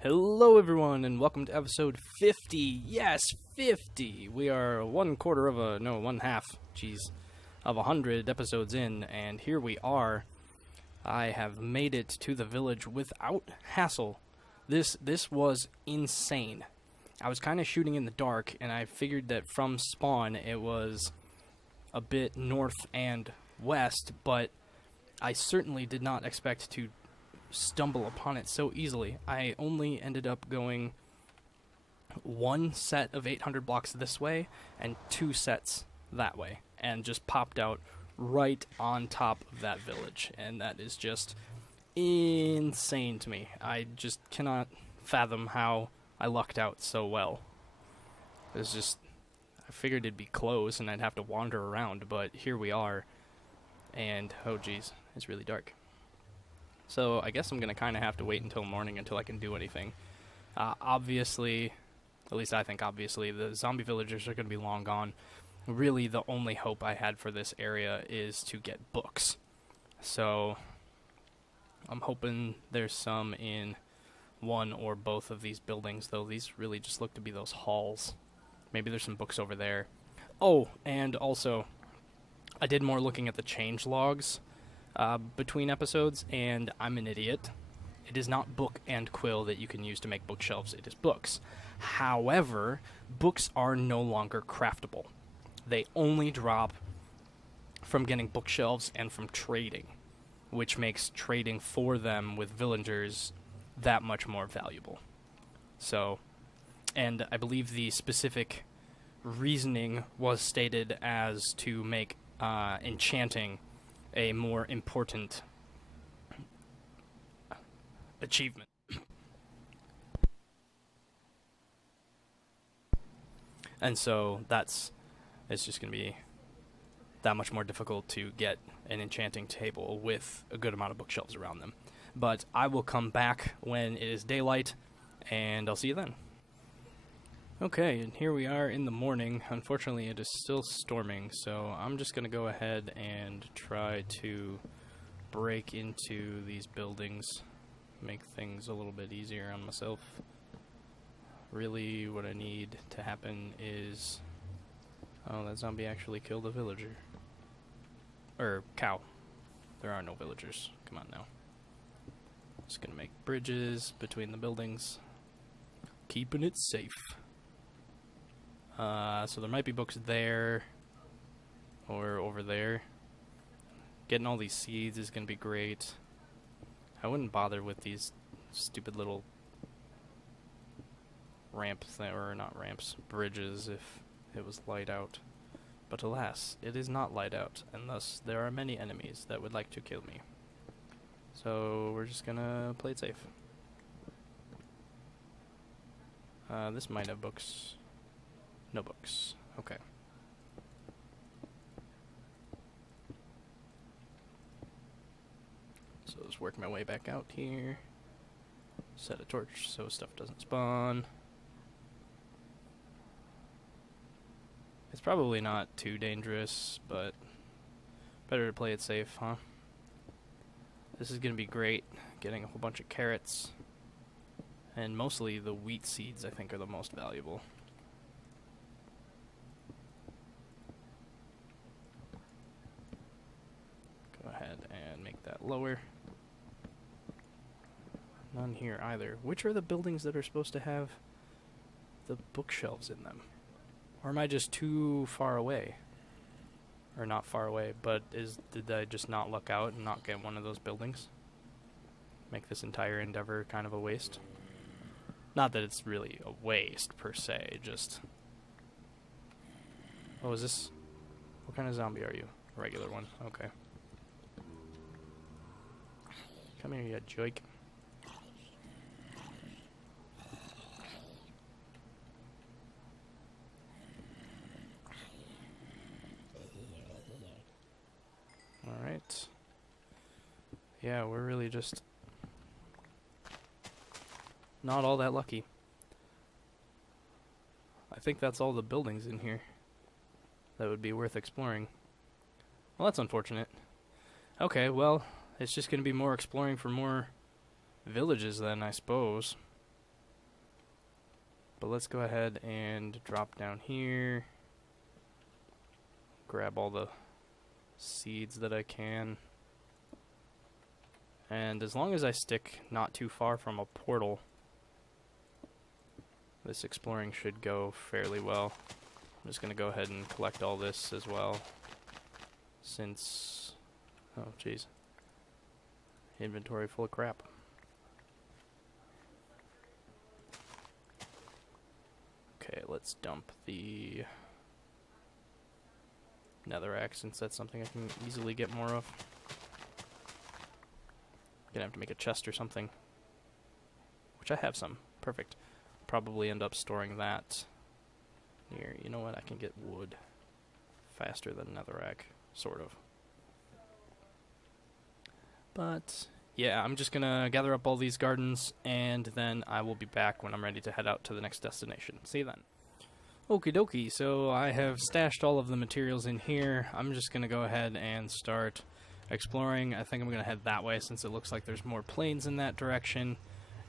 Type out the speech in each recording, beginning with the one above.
Hello everyone and welcome to episode 50. Yes, 50. We are one half, of 100 episodes in, and here we are. I have made it to the village without hassle. This was insane. I was kind of shooting in the dark, and I figured that from spawn it was a bit north and west, but I certainly did not expect to stumble upon it so easily. I only ended up going one set of 800 blocks this way and two sets that way, and just popped out right on top of that village, and that is just insane to me. I just cannot fathom how I lucked out so well. It's just, I figured it'd be close and I'd have to wander around, but here we are, and oh geez, it's really dark. So I guess I'm going to kind of have to wait until morning until I can do anything. Obviously, at least I think obviously, the zombie villagers are going to be long gone. Really, the only hope I had for this area is to get books. So I'm hoping there's some in one or both of these buildings, though these really just look to be those halls. Maybe there's some books over there. Oh, and also, I did more looking at the change logs between episodes, and I'm an idiot. It is not book and quill that you can use to make bookshelves, it is books. However, books are no longer craftable. They only drop from getting bookshelves and from trading, which makes trading for them with villagers that much more valuable. So, and I believe the specific reasoning was stated as to make enchanting a more important achievement. And so it's just going to be that much more difficult to get an enchanting table with a good amount of bookshelves around them. But I will come back when it is daylight, and I'll see you then. Okay, and here we are in the morning. Unfortunately, it is still storming, so I'm just going to go ahead and try to break into these buildings, make things a little bit easier on myself. Really, what I need to happen is... Oh, that zombie actually killed a villager. Or cow. There are no villagers. Come on now. Just going to make bridges between the buildings. Keeping it safe. So there might be books there, or over there. Getting all these seeds is going to be great. I wouldn't bother with these stupid little ramps, or not ramps, bridges if it was light out. But alas, it is not light out, and thus there are many enemies that would like to kill me. So we're just going to play it safe. This might have books. No books. Okay. So let's work my way back out here. Set a torch so stuff doesn't spawn. It's probably not too dangerous, but better to play it safe, huh? This is going to be great. Getting a whole bunch of carrots. And mostly the wheat seeds, I think, are the most valuable. Go ahead and make that lower. None here either. Which are the buildings that are supposed to have the bookshelves in them? Or am I just too far away? Or not far away, but did I just not look out and not get one of those buildings? Make this entire endeavor kind of a waste? Not that it's really a waste, per se, just... Oh, is this... What kind of zombie are you? A regular one, okay. Come here, you joke. Alright. Yeah, we're really just not all that lucky. I think that's all the buildings in here that would be worth exploring. Well, that's unfortunate. Okay, well, it's just going to be more exploring for more villages then, I suppose. But let's go ahead and drop down here. Grab all the seeds that I can. And as long as I stick not too far from a portal, this exploring should go fairly well. I'm just going to go ahead and collect all this as well, since... oh, jeez. Inventory full of crap. Okay, let's dump the netherrack, since that's something I can easily get more of. Gonna have to make a chest or something, which I have some. Perfect. Probably end up storing that near. You know what? I can get wood faster than netherrack, sort of. But yeah, I'm just gonna gather up all these gardens, and then I will be back when I'm ready to head out to the next destination. See you then. Okie dokie, so I have stashed all of the materials in here. I'm just gonna go ahead and start exploring. I think I'm gonna head that way since it looks like there's more plains in that direction,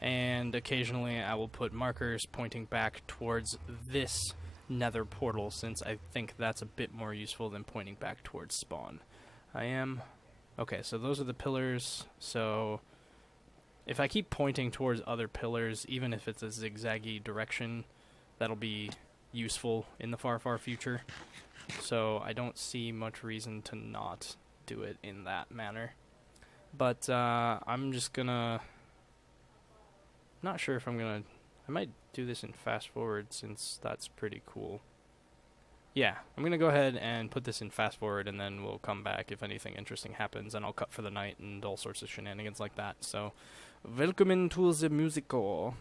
and occasionally I will put markers pointing back towards this nether portal, since I think that's a bit more useful than pointing back towards spawn. Okay, so those are the pillars. So if I keep pointing towards other pillars, even if it's a zigzaggy direction, that'll be useful in the far, far future. So I don't see much reason to not do it in that manner. But I'm just gonna... not sure if I'm gonna... I might do this in fast forward, since that's pretty cool. Yeah, I'm gonna go ahead and put this in fast forward, and then we'll come back if anything interesting happens, and I'll cut for the night and all sorts of shenanigans like that. So, welcome into the musical.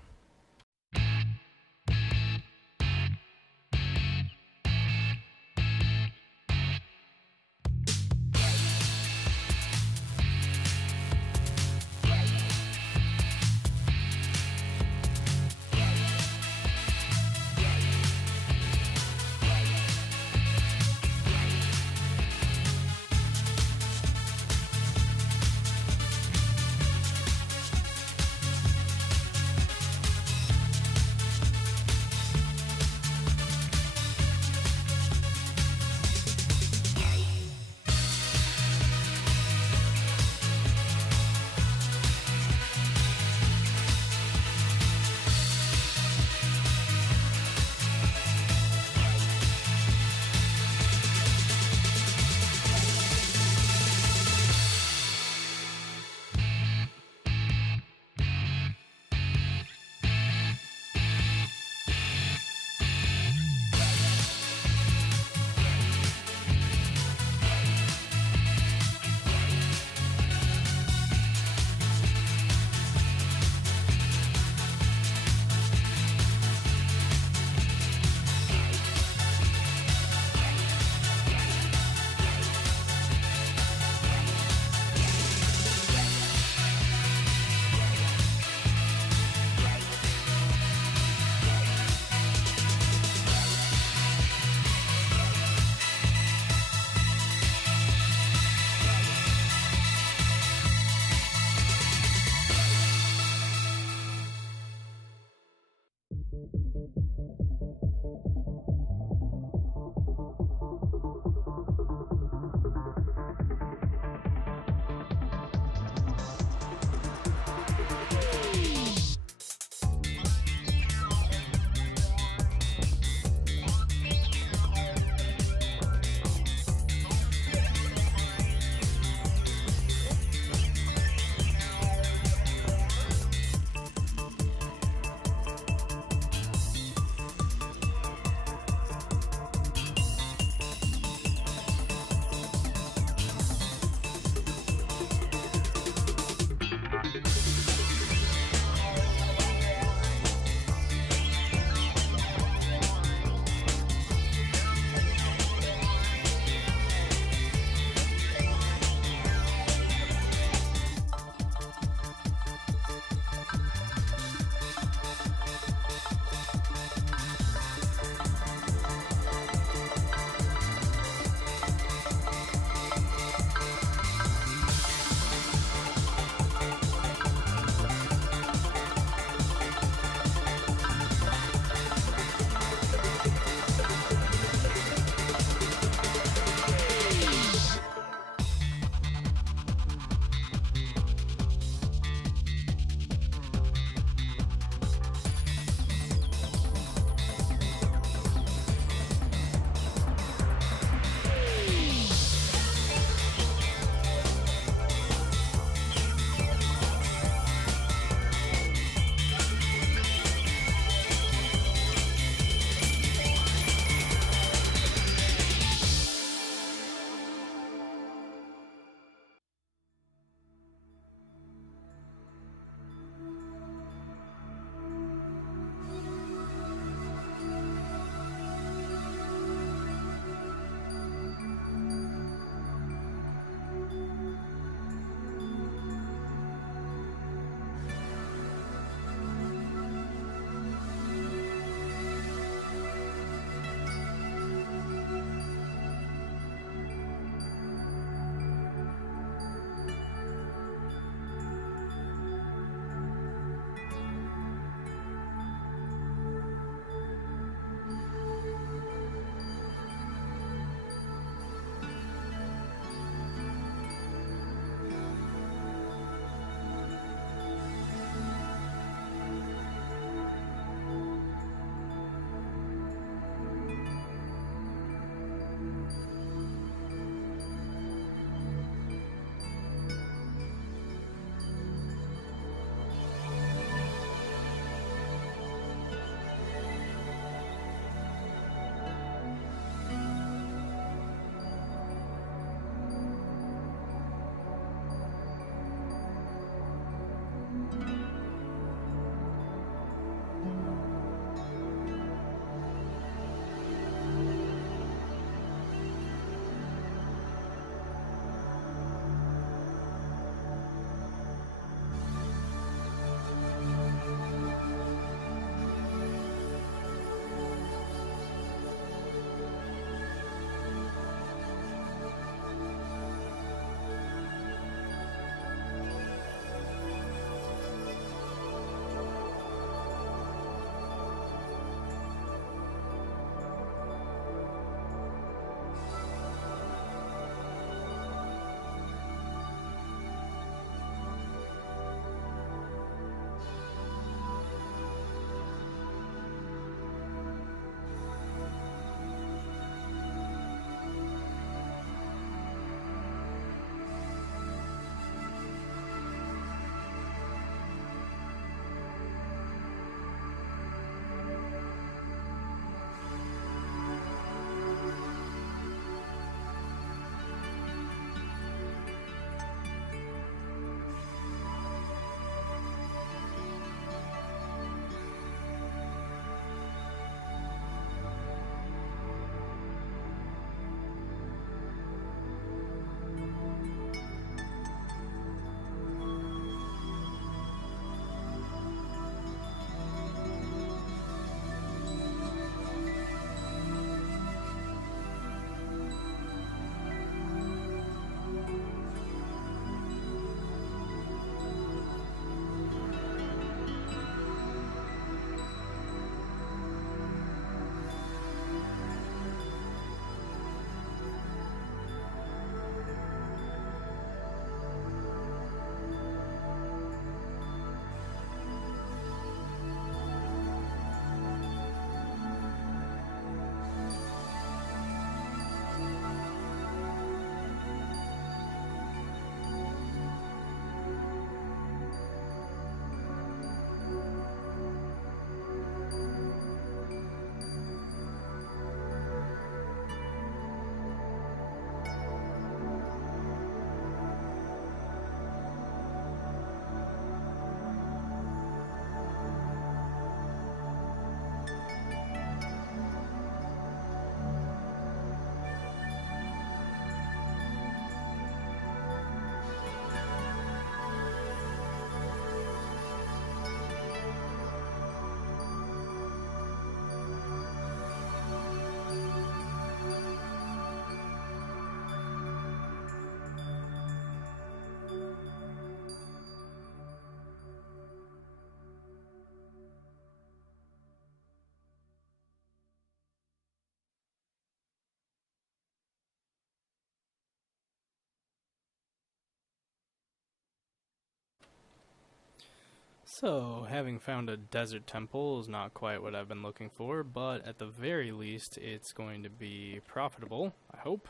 So, having found a desert temple is not quite what I've been looking for, but at the very least, it's going to be profitable, I hope.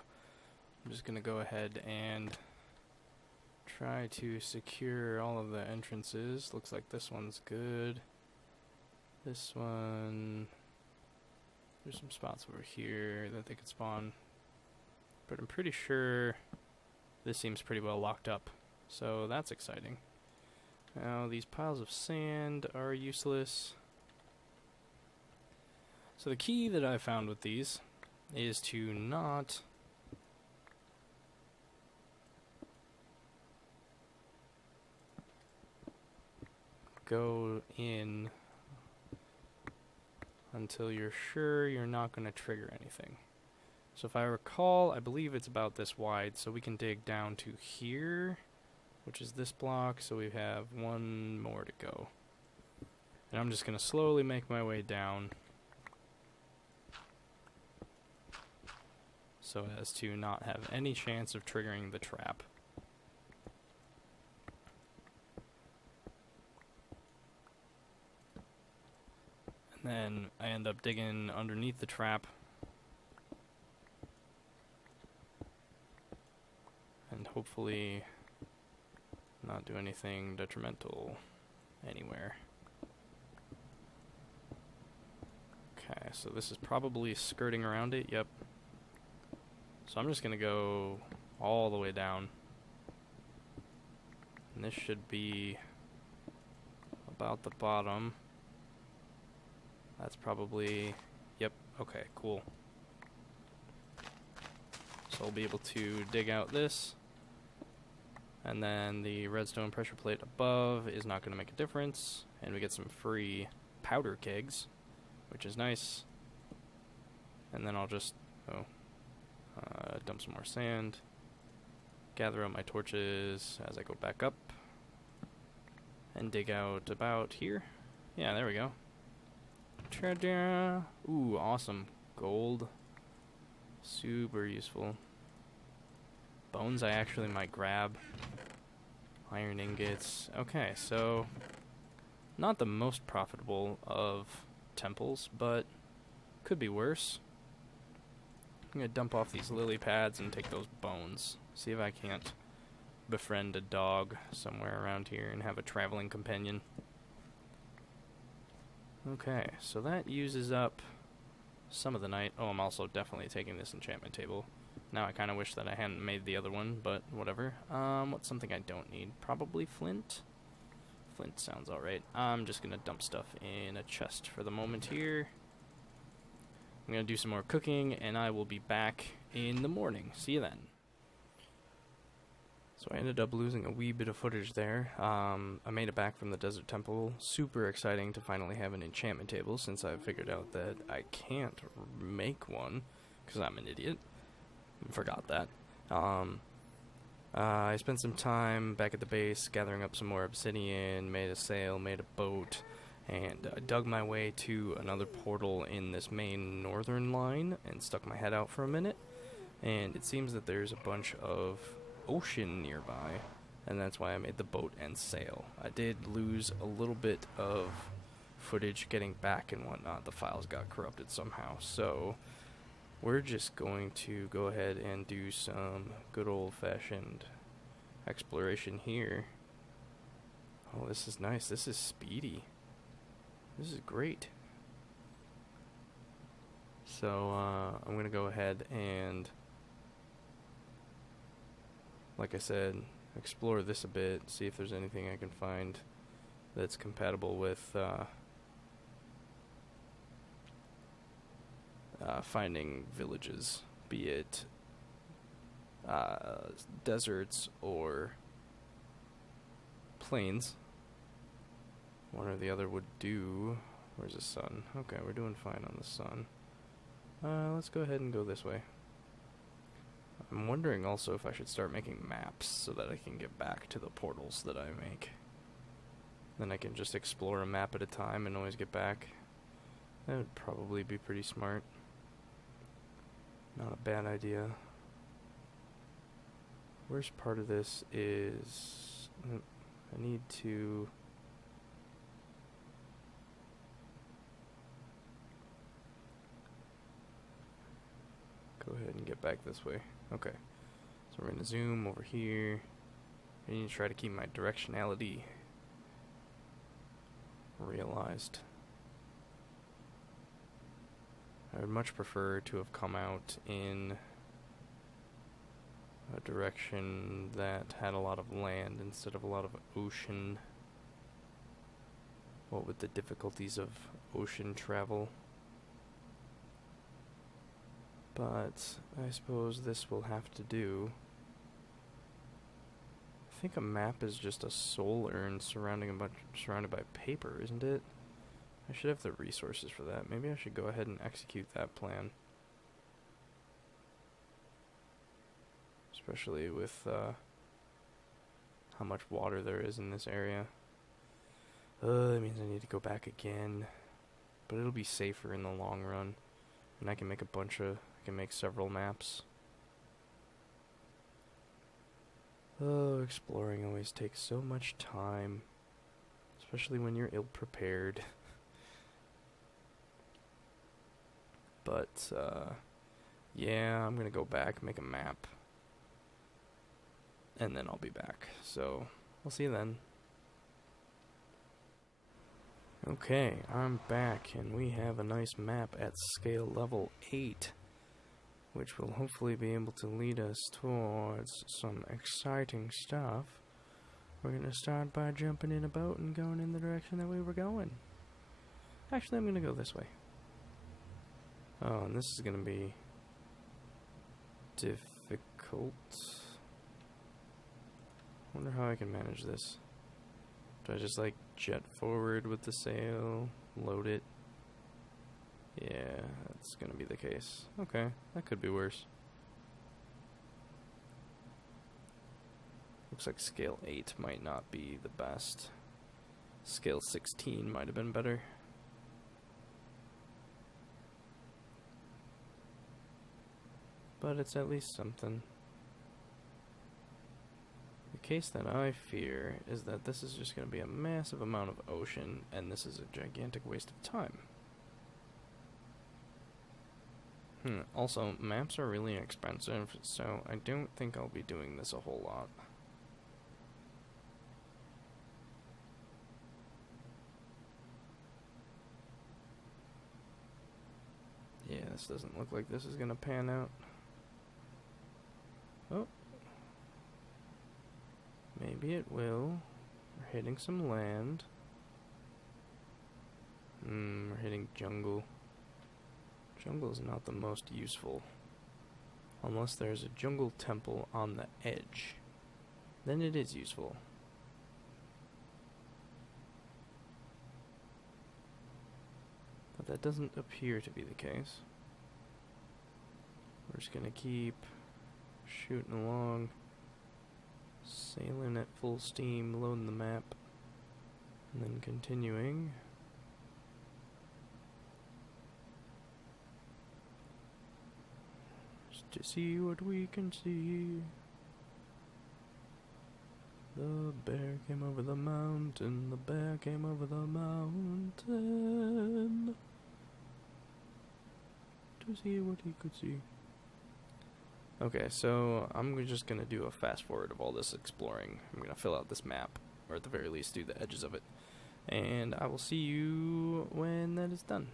I'm just going to go ahead and try to secure all of the entrances. Looks like this one's good. This one... There's some spots over here that they could spawn. But I'm pretty sure this seems pretty well locked up. So that's exciting. Now these piles of sand are useless. So the key that I found with these is to not go in until you're sure you're not going to trigger anything. So if I recall, I believe it's about this wide, so we can dig down to here, which is this block, so we have one more to go. And I'm just going to slowly make my way down so as to not have any chance of triggering the trap. And then I end up digging underneath the trap and hopefully not do anything detrimental anywhere. Okay, so this is probably skirting around it, yep. So I'm just gonna go all the way down. And this should be about the bottom. That's probably, yep, okay, cool. So I'll be able to dig out this. And then the redstone pressure plate above is not going to make a difference. And we get some free powder kegs, which is nice. And then I'll just dump some more sand. Gather up my torches as I go back up. And dig out about here. Yeah, there we go. Ta-da! Ooh, awesome. Gold. Super useful. Bones I actually might grab. Iron ingots. Okay, so not the most profitable of temples, but could be worse. I'm gonna dump off these lily pads and take those bones. See if I can't befriend a dog somewhere around here and have a traveling companion. Okay, so that uses up some of the night. Oh, I'm also definitely taking this enchantment table. Now I kind of wish that I hadn't made the other one, but whatever. What's something I don't need? Probably flint. Flint sounds alright. I'm just gonna dump stuff in a chest for the moment here. I'm gonna do some more cooking, and I will be back in the morning. See you then. So I ended up losing a wee bit of footage there. I made it back from the desert temple. Super exciting to finally have an enchantment table, since I figured out that I can't make one, because I'm an idiot. Forgot that. I spent some time back at the base gathering up some more obsidian, made a sail, made a boat, and dug my way to another portal in this main northern line and stuck my head out for a minute. And it seems that there's a bunch of ocean nearby, and that's why I made the boat and sail. I did lose a little bit of footage getting back and whatnot. The files got corrupted somehow, so we're just going to go ahead and do some good old-fashioned exploration here. Oh, this is nice. This is speedy. This is great. So, I'm going to go ahead and, like I said, explore this a bit, see if there's anything I can find that's compatible with finding villages, be it deserts or plains. One or the other would do. Where's the sun? Okay, we're doing fine on the sun. Let's go ahead and go this way. I'm wondering also if I should start making maps so that I can get back to the portals that I make. Then I can just explore a map at a time and always get back. That would probably be pretty smart. Not a bad idea. Worst part of this is I need to get back this way. Okay. So we're going to zoom over here. I need to try to keep my directionality realized. I would much prefer to have come out in a direction that had a lot of land instead of a lot of ocean. What with the difficulties of ocean travel. But I suppose this will have to do. I think a map is just a soul urn surrounded by paper, isn't it? I should have the resources for that. Maybe I should go ahead and execute that plan. Especially with how much water there is in this area. That means I need to go back again. But it'll be safer in the long run. And I can make several maps. Oh, exploring always takes so much time. Especially when you're ill-prepared. But, yeah, I'm gonna go back, make a map. And then I'll be back. So, I'll see you then. Okay, I'm back, and we have a nice map at scale level 8. Which will hopefully be able to lead us towards some exciting stuff. We're gonna start by jumping in a boat and going in the direction that we were going. Actually, I'm gonna go this way. Oh, and this is gonna be difficult. Wonder how I can manage this. Do I just like jet forward with the sail, load it? Yeah, that's gonna be the case. Okay, that could be worse. Looks like scale 8 might not be the best. Scale 16 might have been better. But it's at least something. The case that I fear is that this is just going to be a massive amount of ocean, and this is a gigantic waste of time. Also, maps are really expensive, so I don't think I'll be doing this a whole lot. Yeah, this doesn't look like this is going to pan out. Oh. Maybe it will. We're hitting some land. We're hitting jungle. Jungle is not the most useful. Unless there's a jungle temple on the edge. Then it is useful. But that doesn't appear to be the case. We're just gonna keep shooting along. Sailing at full steam, loading the map. And then continuing. To see what we can see. The bear came over the mountain, the bear came over the mountain. To see what he could see. Okay, so I'm just gonna do a fast forward of all this exploring. I'm gonna fill out this map, or at the very least do the edges of it. And I will see you when that is done.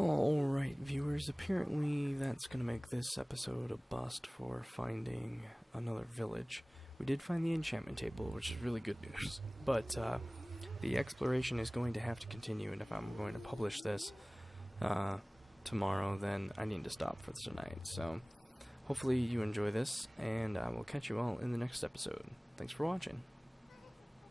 Alright, viewers, apparently that's gonna make this episode a bust for finding another village. We did find the enchantment table, which is really good news, but the exploration is going to have to continue, and if I'm going to publish this tomorrow, then I need to stop for tonight. So hopefully you enjoy this, and I will catch you all in the next episode. Thanks for watching.